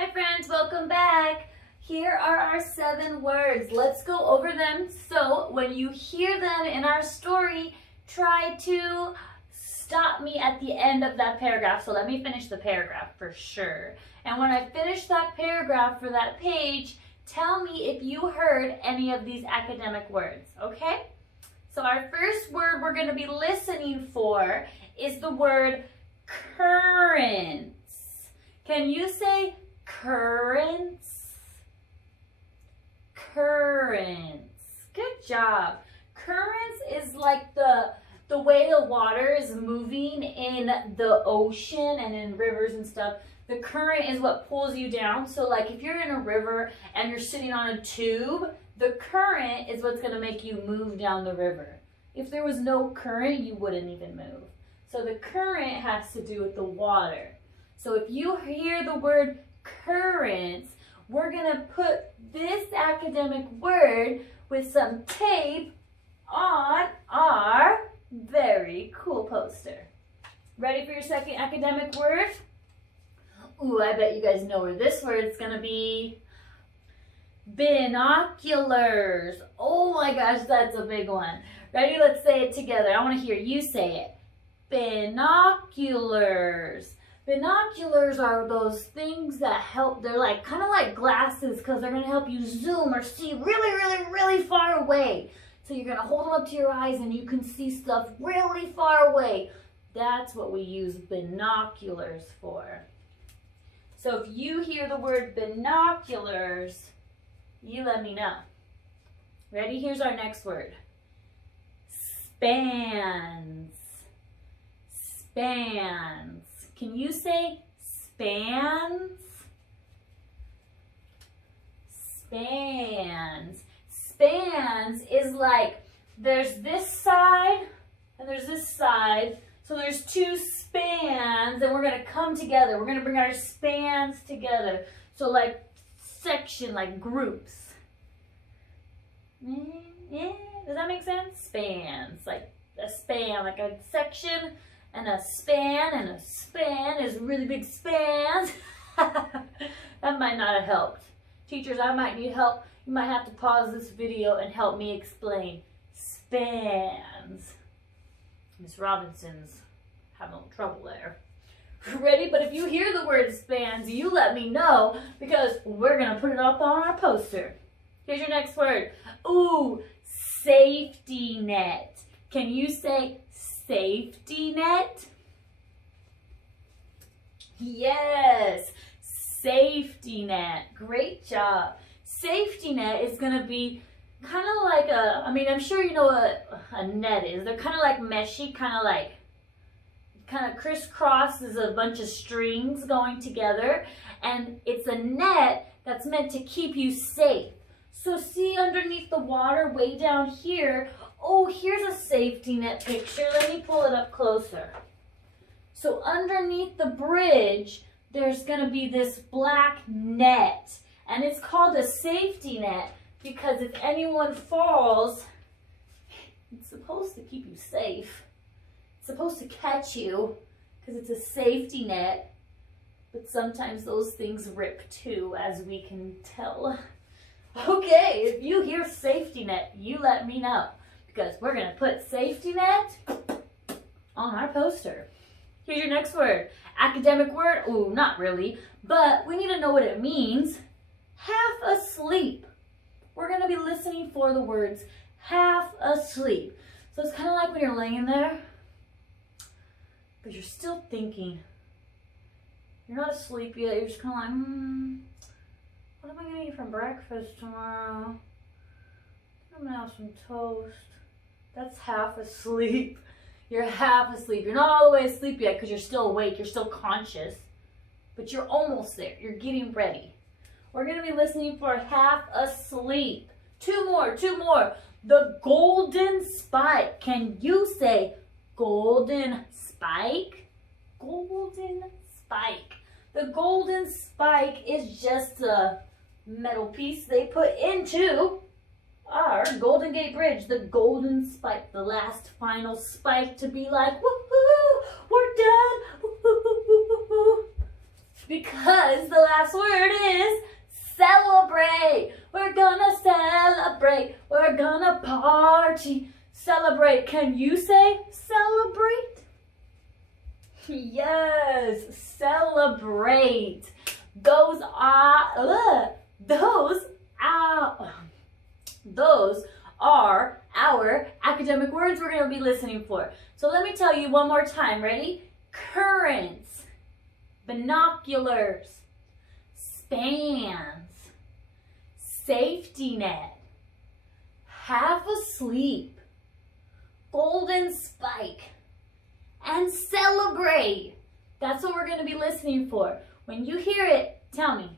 Hi friends, welcome back. Here are our 7 words. Let's go over them so when you hear them in our story, try to stop me at the end of that paragraph. So let me finish the paragraph for sure. And when I finish that paragraph for that page, tell me if you heard any of these academic words, okay? So our first word we're going to be listening for is the word currents. Can you say currents? Currents. Good job. Currents is like the way the water is moving in the ocean and in rivers and stuff. The current is what pulls you down. So like if you're in a river and you're sitting on a tube, the current is what's going to make you move down the river. If there was no current, you wouldn't even move. So the current has to do with the water. So if you hear the word currents, we're going to put this academic word with some tape on our very cool poster. Ready for your second academic word? Ooh, I bet you guys know where this word's going to be. Binoculars. Oh my gosh, that's a big one. Ready? Let's say it together. I want to hear you say it. Binoculars. Binoculars are those things that help. They're like kind of like glasses because they're going to help you zoom or see really far away. So you're going to hold them up to your eyes and you can see stuff really far away. That's what we use binoculars for. So if you hear the word binoculars, you let me know. Ready? Here's our next word. Spans. Spans. Can you say spans? Spans. Spans is like there's this side and there's this side. So there's 2 spans and we're going to come together. We're going to bring our spans together. So like section, like groups. Yeah, does that make sense? Spans, like a span, like a section and a span is really big spans. That might not have helped. Teachers, I might need help. You might have to pause this video and help me explain spans. Miss Robinson's having a little trouble there. Ready? But if you hear the word spans, you let me know because we're going to put it up on our poster. Here's your next word. Ooh, safety net. Can you say safety net? Yes, safety net. Great job. Safety net is going to be kind of like I'm sure you know what a net is. They're kind of like meshy, kind of crisscrosses a bunch of strings going together. And it's a net that's meant to keep you safe. So see underneath the water way down here, oh, here's a safety net picture. Let me pull it up closer. So underneath the bridge, there's going to be this black net. And it's called a safety net because if anyone falls, it's supposed to keep you safe. It's supposed to catch you because it's a safety net. But sometimes those things rip too, as we can tell. Okay, if you hear safety net, you let me know because we're going to put safety net on our poster. Here's your next word. Academic word? Ooh, not really, but we need to know what it means. Half asleep. We're going to be listening for the words half asleep. So it's kind of like when you're laying there, but you're still thinking. You're not asleep yet. You're just kind of like, what am I going to eat for breakfast tomorrow? I'm going to have some toast. That's half asleep. You're half asleep. You're not all the way asleep yet because you're still awake. You're still conscious. But you're almost there. You're getting ready. We're going to be listening for half asleep. 2 more. The golden spike. Can you say golden spike? Golden spike. The golden spike is just a metal piece they put into our Golden Gate Bridge. The golden spike. The last final spike to be like, woohoo, we're done. Woo-hoo-hoo-hoo-hoo. Because the last word is celebrate. We're gonna celebrate. We're gonna party. Celebrate. Can you say celebrate? Yes, celebrate. Those are our academic words we're going to be listening for. So let me tell you one more time. Ready? Currents, binoculars, spans, safety net, half asleep, golden spike, and celebrate. That's what we're going to be listening for. When you hear it, tell me.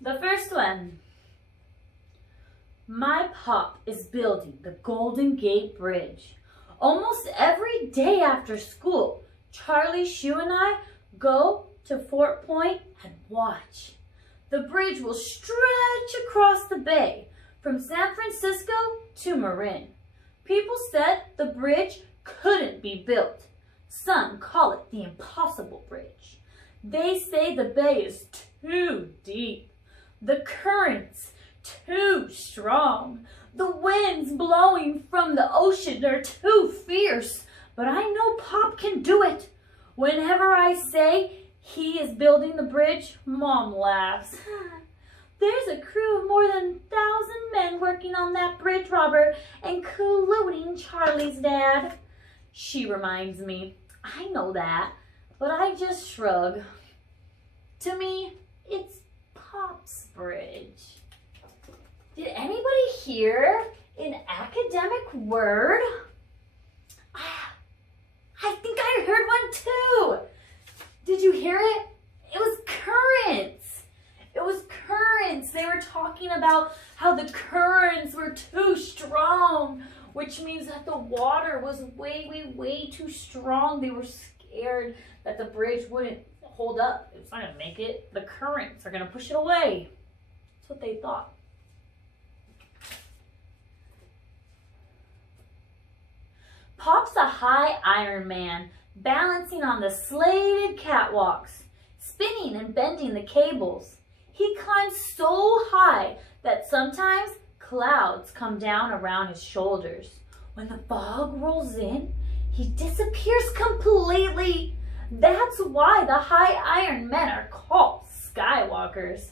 The first one. My pop is building the Golden Gate Bridge. Almost every day after school, Charlie, Shu, and I go to Fort Point and watch. The bridge will stretch across the bay from San Francisco to Marin. People said the bridge couldn't be built. Some call it the Impossible Bridge. They say the bay is too deep. The currents too strong. The winds blowing from the ocean are too fierce. But I know Pop can do it. Whenever I say he is building the bridge, Mom laughs. There's a crew of more than 1,000 men working on that bridge, Robert, including Charlie's dad. She reminds me, I know that, but I just shrug. To me, it's Pop's bridge. Did anybody hear an academic word? I think I heard one too. Did you hear it? It was currents. It was currents. They were talking about how the currents were too strong, which means that the water was way too strong. They were scared that the bridge wouldn't hold up. It's not gonna make it. The currents are gonna push it away. That's what they thought. Pop's a high Iron Man, balancing on the slated catwalks, spinning and bending the cables. He climbs so high that sometimes clouds come down around his shoulders. When the fog rolls in, he disappears completely. That's why the high Iron Men are called Skywalkers.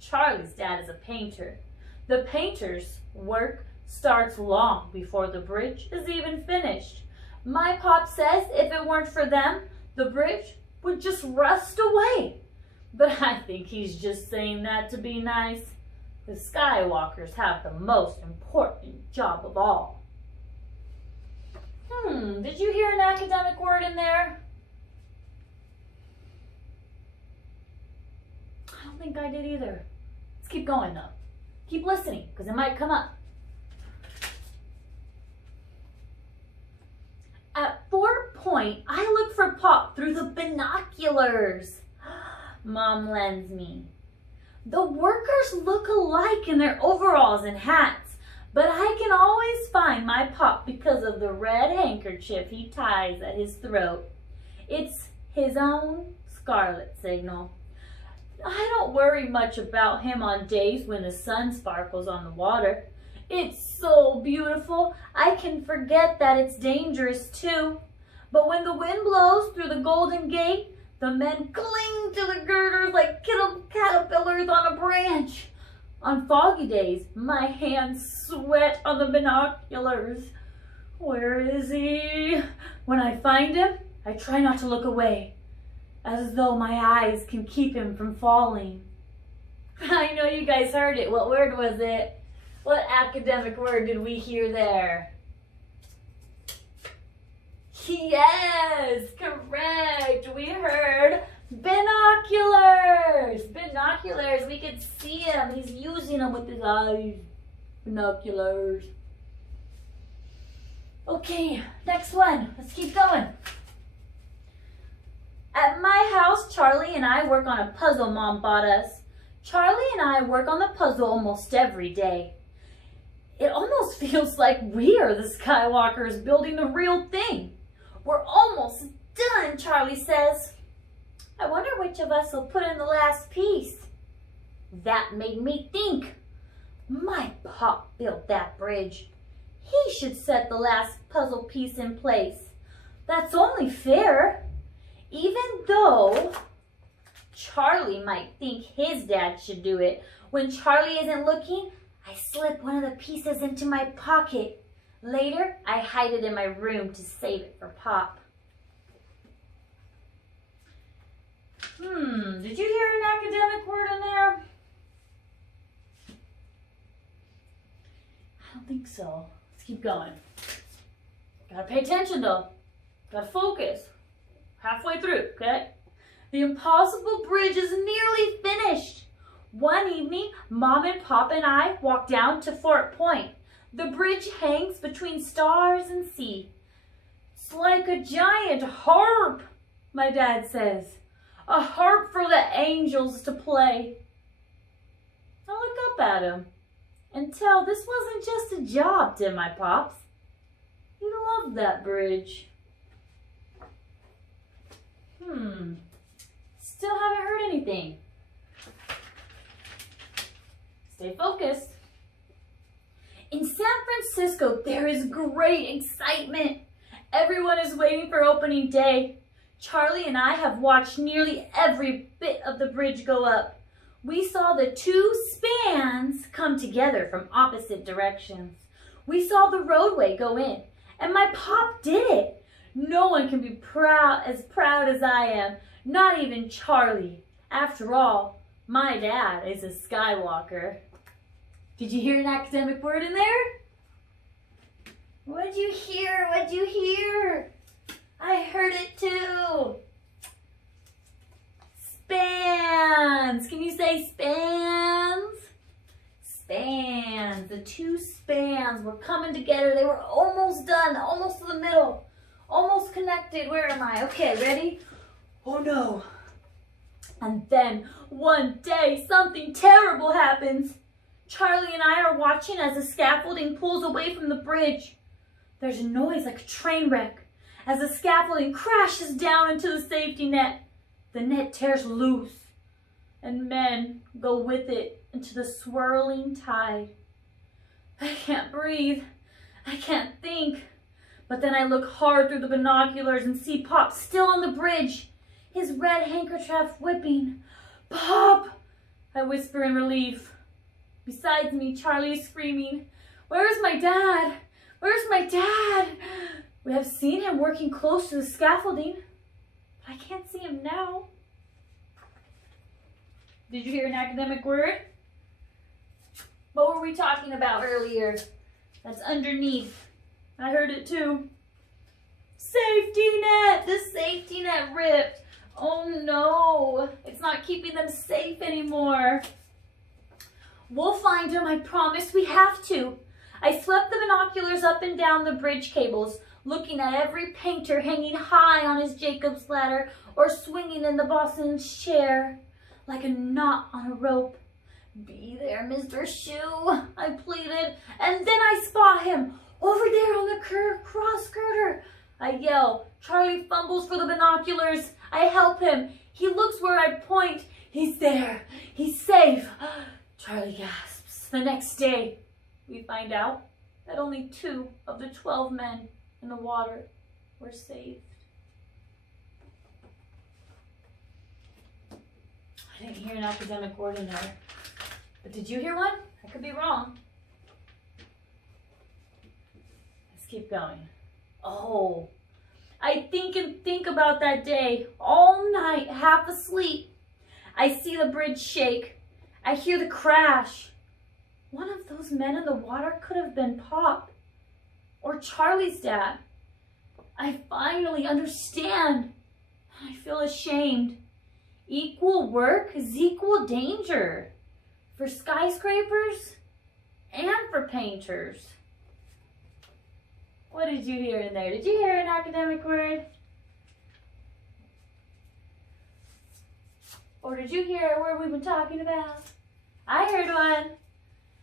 Charlie's dad is a painter. The painter's work starts long before the bridge is even finished. My pop says if it weren't for them, the bridge would just rust away. But I think he's just saying that to be nice. The Skywalkers have the most important job of all. Did you hear an academic word in there? I don't think I did either. Let's keep going though. Keep listening, because it might come up. At Fort Point, I look for Pop through the binoculars Mom lends me. The workers look alike in their overalls and hats, but I can always find my Pop because of the red handkerchief he ties at his throat. It's his own scarlet signal. I don't worry much about him on days when the sun sparkles on the water. It's so beautiful, I can forget that it's dangerous too. But when the wind blows through the Golden Gate, the men cling to the girders like caterpillars on a branch. On foggy days, my hands sweat on the binoculars. Where is he? When I find him, I try not to look away, as though my eyes can keep him from falling. I know you guys heard it. What word was it? What academic word did we hear there? Yes, correct. We heard binoculars. Binoculars. We could see him. He's using them with his eyes. Binoculars. Okay, next one. Let's keep going. At my house, Charlie and I work on a puzzle Mom bought us. Charlie and I work on the puzzle almost every day. It almost feels like we are the Skywalkers building the real thing. We're almost done, Charlie says. I wonder which of us will put in the last piece. That made me think. My pop built that bridge. He should set the last puzzle piece in place. That's only fair. Even though Charlie might think his dad should do it. When Charlie isn't looking, I slip one of the pieces into my pocket. Later, I hide it in my room to save it for Pop. Did you hear an academic word in there? I don't think so. Let's keep going. Gotta pay attention though. Gotta focus. Halfway through, okay? The impossible bridge is nearly finished. One evening, Mom and Pop and I walked down to Fort Point. The bridge hangs between stars and sea. It's like a giant harp, my dad says. A harp for the angels to play. I look up at him and tell this wasn't just a job to my Pops. He loved that bridge. Still haven't heard anything. Stay focused. In San Francisco, there is great excitement. Everyone is waiting for opening day. Charlie and I have watched nearly every bit of the bridge go up. We saw the two spans come together from opposite directions. We saw the roadway go in, and my Pop did it. No one can be as proud as I am, not even Charlie. After all, my dad is a Skywalker. Did you hear an academic word in there? What'd you hear? What'd you hear? I heard it too. Spans. Can you say spans? Spans. The two spans were coming together. They were almost done, almost to the middle, almost connected. Where am I? Okay, ready? Oh no. And then one day something terrible happens. Charlie and I are watching as the scaffolding pulls away from the bridge. There's a noise like a train wreck as the scaffolding crashes down into the safety net. The net tears loose and men go with it into the swirling tide. I can't breathe. I can't think. But then I look hard through the binoculars and see Pop still on the bridge, his red handkerchief whipping. Pop! I whisper in relief. Besides me, Charlie is screaming, "Where's my dad? Where's my dad?" We have seen him working close to the scaffolding, but I can't see him now. Did you hear an academic word? What were we talking about earlier? That's underneath. I heard it too. Safety net! The safety net ripped. Oh no, it's not keeping them safe anymore. We'll find him, I promise. We have to. I swept the binoculars up and down the bridge cables, looking at every painter hanging high on his Jacob's ladder or swinging in the boss's chair like a knot on a rope. "Be there, Mr. Shoe," I pleaded, and then I spot him over there on the cross girder. I yell. Charlie fumbles for the binoculars. I help him. He looks where I point. He's there. He's safe. Charlie gasps. The next day, we find out that only 2 of the 12 men in the water were saved. I didn't hear an academic word in there. But did you hear one? I could be wrong. Let's keep going. Oh, I think about that day all night, half asleep. I see the bridge shake. I hear the crash. One of those men in the water could have been Pop or Charlie's dad. I finally understand. I feel ashamed. Equal work is equal danger for skyscrapers and for painters. What did you hear in there? Did you hear an academic word? Or did you hear a word we've been talking about? I heard one.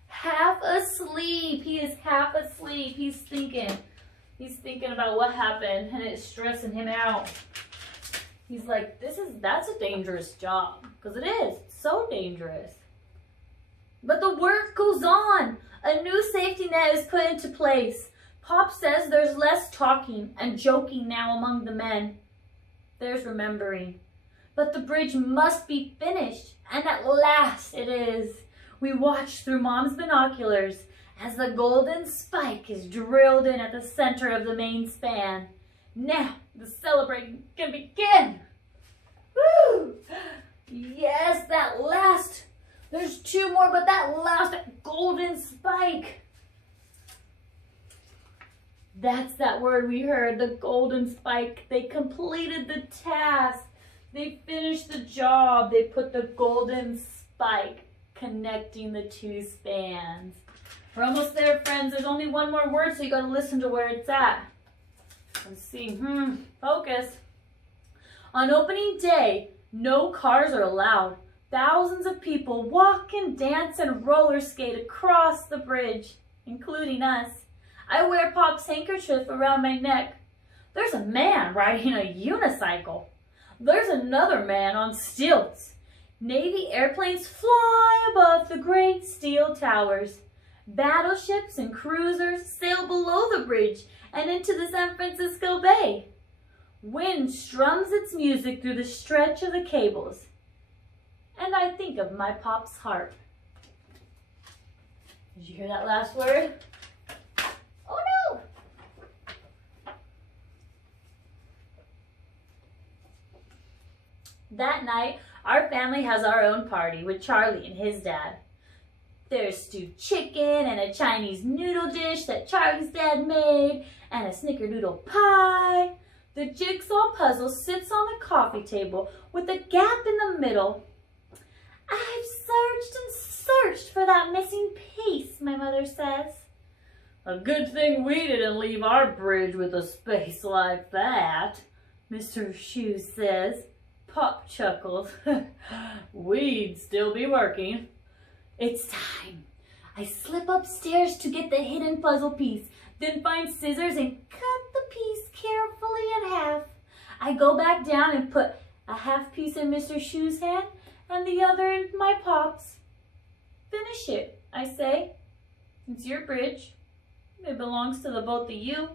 Half asleep. He is half asleep. He's thinking about what happened and it's stressing him out. He's like, that's a dangerous job. Because it is. It's so dangerous. But the work goes on. A new safety net is put into place. Pop says there's less talking and joking now among the men. There's remembering. But the bridge must be finished, and at last it is. We watch through Mom's binoculars as the golden spike is drilled in at the center of the main span. Now the celebrating can begin. Woo! Yes, that last. There's two more, but that last golden spike. That's that word we heard, the golden spike. They completed the task. They finished the job. They put the golden spike connecting the two spans. We're almost there, friends. There's only one more word, so you gotta listen to where it's at. Let's see. Focus. On opening day, no cars are allowed. Thousands of people walk and dance and roller skate across the bridge, including us. I wear Pop's handkerchief around my neck. There's a man riding a unicycle. There's another man on stilts. Navy airplanes fly above the great steel towers. Battleships and cruisers sail below the bridge and into the San Francisco Bay. Wind strums its music through the stretch of the cables. And I think of my Pop's heart. Did you hear that last word? Oh no! That night, our family has our own party with Charlie and his dad. There's stewed chicken and a Chinese noodle dish that Charlie's dad made and a snickerdoodle pie. The jigsaw puzzle sits on the coffee table with a gap in the middle. I've searched and searched for that missing piece, my mother says. A good thing we didn't leave our bridge with a space like that, Mr. Shoes says. Pop chuckles. We'd still be working. It's time. I slip upstairs to get the hidden puzzle piece, then find scissors and cut the piece carefully in half. I go back down and put a half piece in Mr. Shoes' hand and the other in my Pop's. Finish it, I say. It's your bridge. It belongs to the both of you.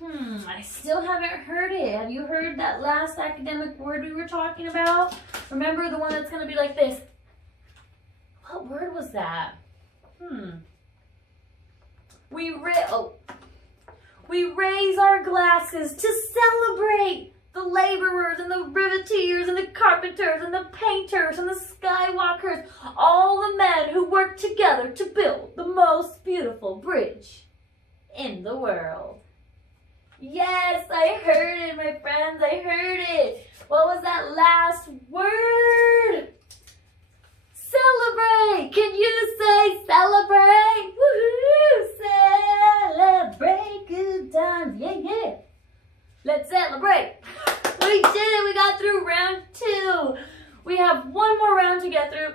I still haven't heard it. Have you heard that last academic word we were talking about? Remember the one that's going to be like this? What word was that? We raise our glasses to celebrate the laborers and the riveteers and the carpenters and the painters and the skywalkers, all the men who work together to build the most beautiful bridge in the world. Yes, I heard it, my friends. I heard it. What was that last word? Celebrate. Can you say celebrate? Woohoo! Celebrate good times. Yeah, yeah. Let's celebrate. We did it. We got through round 2. We have one more round to get through.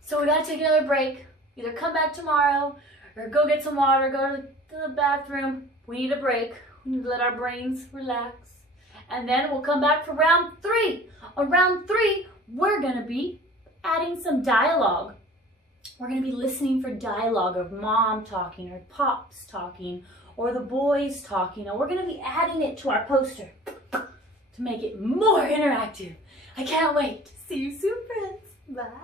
So we got to take another break. Either come back tomorrow or go get some water, go to the bathroom. We need a break. We need to let our brains relax. And then we'll come back for round 3. On round 3, we're going to be adding some dialogue. We're going to be listening for dialogue of Mom talking or Pops talking or the boys talking. And we're going to be adding it to our poster to make it more interactive. I can't wait. See you soon, friends. Bye.